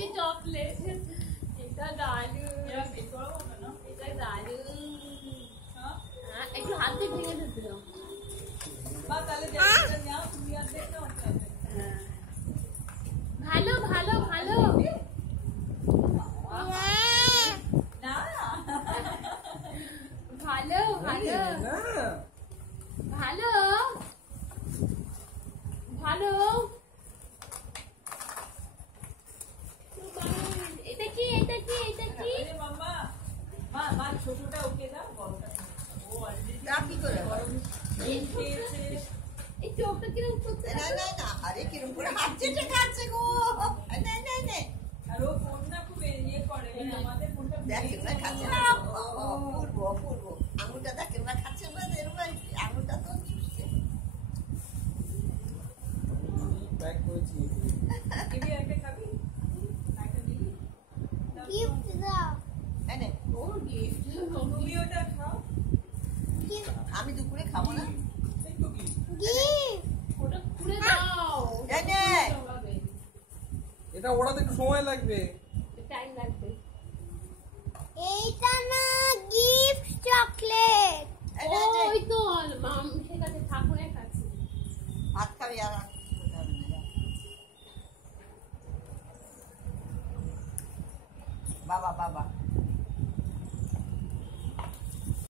কি চকলেট এটা দারুণ এটা দারুণ একটু হাত দিয়ে ভেঙে দিতে দাও ভালো ভালো ভালো ভালো ভালো ভালো ভালো এটা কি এটা কি এটা কি মামা মা মা ছোটটা ওকে দাও বড়টা ও অলরেডি কি করে এই চোখটা কিরকম করছে না না না আরে কিরকম করে হাত চেটে খাচ্ছে গো না না না আর ও ফোন না খুব ইয়ে করে আমাদের ফোনটা দেখেন না খাচ্ছে না অপূর্ব অপূর্ব আঙুলটা দেখেন না খাচ্ছে না এরকম আঙুলটা তো চুষছে প্যাক করেছি দিবি একটা খাবি একটা দিবি গিফট দাও এনে ও গিফট তুমি ওটা খাও আমি দুপুরে খাবো না গিফট ওটা খুলে দাও এনে এটা ওড়াতে একটু সময় লাগবে টাইম লাগবে এইটা না গিফট চকলেট ওই তো মাম ঠিক আছে ঠাকুরের কাছে ভাত খাবি আর বাবা বাবা